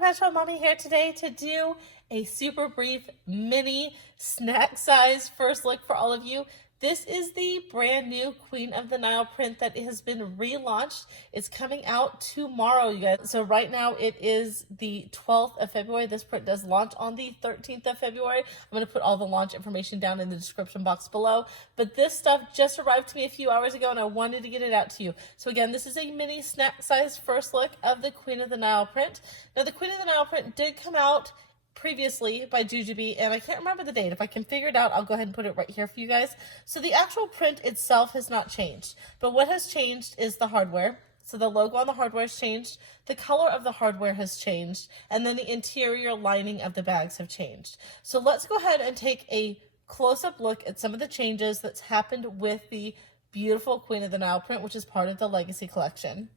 Perpetual Mommy here today to do a super brief mini snack size first look for all of you. This is the brand new Queen of the Nile print that has been relaunched. It's coming out tomorrow, you guys. So right now it is the 12th of February. This print does launch on the 13th of February. I'm going to put all the launch information down in the description box below. But this stuff just arrived to me a few hours ago and I wanted to get it out to you. So again, this is a mini snack size first look of the Queen of the Nile print. Now the Queen of the Nile print did come out previously by JuJuBe, and I can't remember the date. If I can figure it out, I'll go ahead and put it right here for you guys. So the actual print itself has not changed, but what has changed is the hardware. So the logo on the hardware has changed, the color of the hardware has changed, and then the interior lining of the bags have changed. So let's go ahead and take a close-up look at some of the changes that's happened with the beautiful Queen of the Nile print, which is part of the Legacy collection.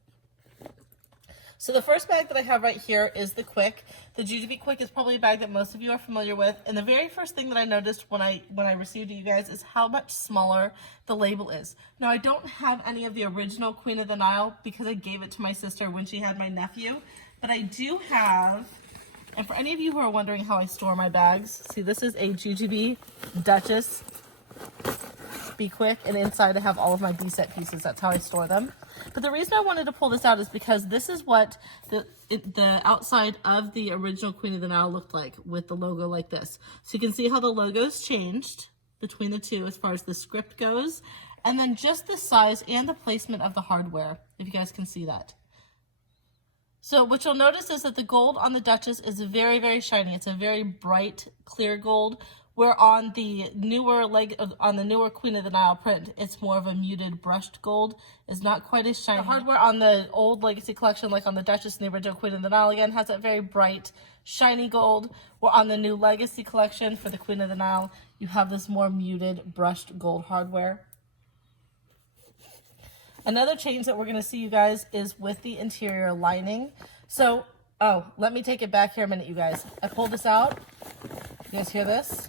So the first bag that I have right here is the Quick. The JuJuBe Quick is probably a bag that most of you are familiar with. And the very first thing that I noticed when I received it, you guys, is how much smaller the label is. Now, I don't have any of the original Queen of the Nile because I gave it to my sister when she had my nephew. But I do have, and for any of you who are wondering how I store my bags, see, this is a JGB Duchess Be Quick, and inside I have all of my B-set pieces. That's how I store them. But the reason I wanted to pull this out is because this is what the outside of the original Queen of the Nile looked like with the logo like this. So you can see how the logo's changed between the two as far as the script goes, and then just the size and the placement of the hardware, if you guys can see that. So what you'll notice is that the gold on the Duchess is very, very shiny. It's a very bright, clear gold, where on the newer Queen of the Nile print, it's more of a muted brushed gold. It's not quite as shiny. The hardware on the old Legacy collection, like on the Duchess and the original Queen of the Nile, again, has that very bright, shiny gold. Where on the new Legacy collection for the Queen of the Nile, you have this more muted brushed gold hardware. Another change that we're going to see, you guys, is with the interior lining. So, oh, let me take it back here a minute, you guys. I pulled this out. You guys hear this?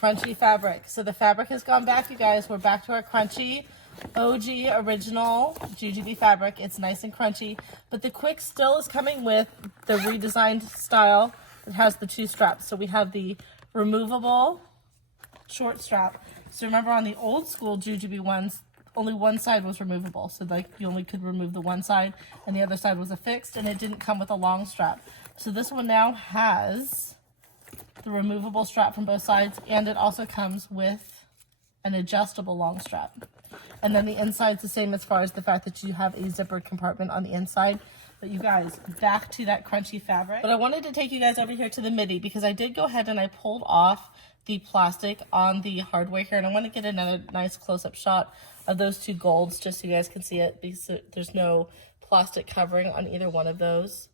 Crunchy fabric. So the fabric has gone back, you guys. We're back to our crunchy, OG, original JuJuBe fabric. It's nice and crunchy. But the Quick still is coming with the redesigned style. It has the two straps. So we have the removable short strap. So remember on the old school JuJuBe ones, only one side was removable. So like you only could remove the one side and the other side was affixed, and it didn't come with a long strap. So this one now has the removable strap from both sides, and it also comes with an adjustable long strap. And then the inside's the same as far as the fact that you have a zippered compartment on the inside. But you guys, back to that crunchy fabric. But I wanted to take you guys over here to the Middie because I did go ahead and I pulled off the plastic on the hardware here, and I want to get another nice close-up shot of those two golds just so you guys can see it, because there's no plastic covering on either one of those.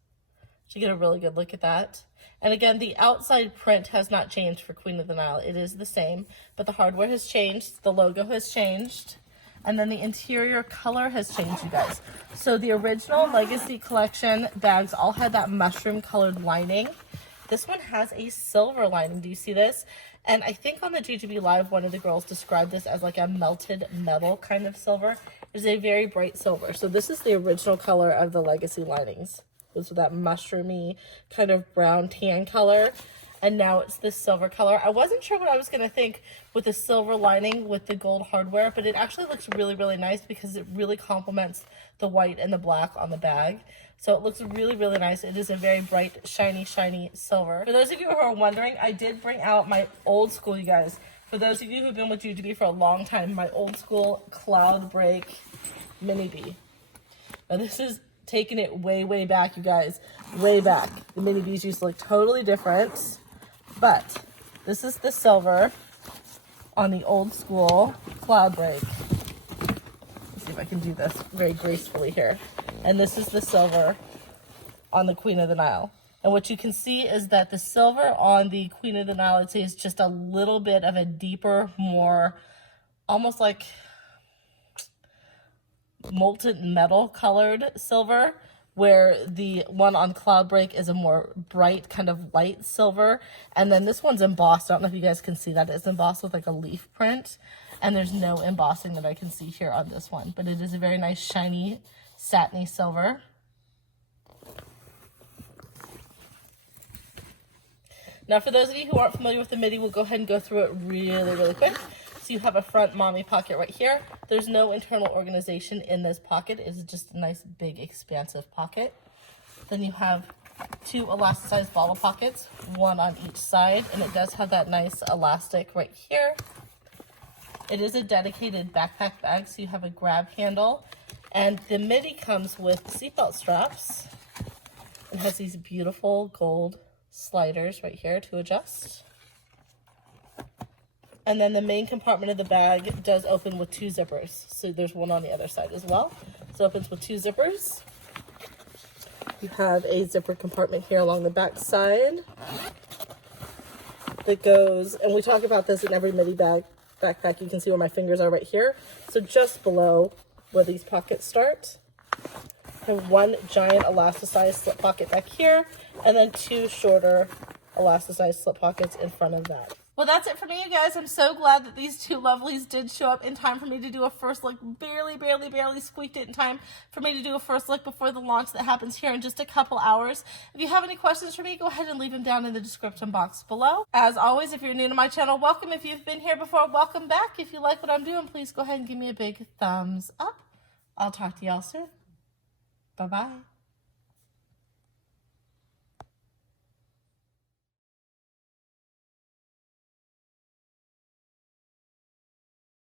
So you get a really good look at that. And again, the outside print has not changed for Queen of the Nile. It is the same, but the hardware has changed, the logo has changed, and then the interior color has changed, you guys. So the original Legacy collection bags all had that mushroom colored lining. This one has a silver lining. Do you see this? And I think on the JuJuBe Live, one of the girls described this as like a melted metal kind of silver. It's a very bright silver. So this is the original color of the Legacy linings. Was that mushroomy kind of brown tan color, and now it's this silver color. I wasn't sure what I was going to think with the silver lining with the gold hardware, but it actually looks really, really nice because it really complements the white and the black on the bag. So it looks really, really nice. It is a very bright, shiny, shiny silver. For those of you who are wondering, I did bring out my old school, you guys. For those of you who've been with JuJuBe for a long time, my old school Cloud Break Mini B. Now this is taking it way, way back, you guys, way back. The Mini B's used to look totally different, but this is the silver on the old school Cloud Break. Let's see if I can do this very gracefully here. And this is the silver on the Queen of the Nile. And what you can see is that the silver on the Queen of the Nile, I'd say, is just a little bit of a deeper, more almost like molten metal colored silver, where the one on Cloud Break is a more bright kind of light silver. And then this one's embossed. I don't know if you guys can see that. It's embossed with like a leaf print, and there's no embossing that I can see here on this one, but it is a very nice shiny satiny silver. Now for those of you who aren't familiar with the Middie, we'll go ahead and go through it really quick. So you have a front mommy pocket right here. There's no internal organization in this pocket. It's just a nice big expansive pocket. Then you have 2 elasticized bottle pockets, 1 on each side, and it does have that nice elastic right here. It is a dedicated backpack bag, so you have a grab handle. And the Middie comes with seatbelt straps. It has these beautiful gold sliders right here to adjust. And then the main compartment of the bag does open with 2 zippers. So there's one on the other side as well. So it opens with 2 zippers. You have a zipper compartment here along the back side that goes, and we talk about this in every Middie backpack. You can see where my fingers are right here. So just below where these pockets start. I have 1 giant elasticized slip pocket back here, and then 2 shorter elasticized slip pockets in front of that. Well, that's it for me, you guys. I'm so glad that these 2 lovelies did show up in time for me to do a first look. Barely squeaked it in time for me to do a first look before the launch that happens here in just a couple hours. If you have any questions for me, go ahead and leave them down in the description box below. As always, if you're new to my channel, welcome. If you've been here before, welcome back. If you like what I'm doing, please go ahead and give me a big thumbs up. I'll talk to y'all soon. Bye-bye.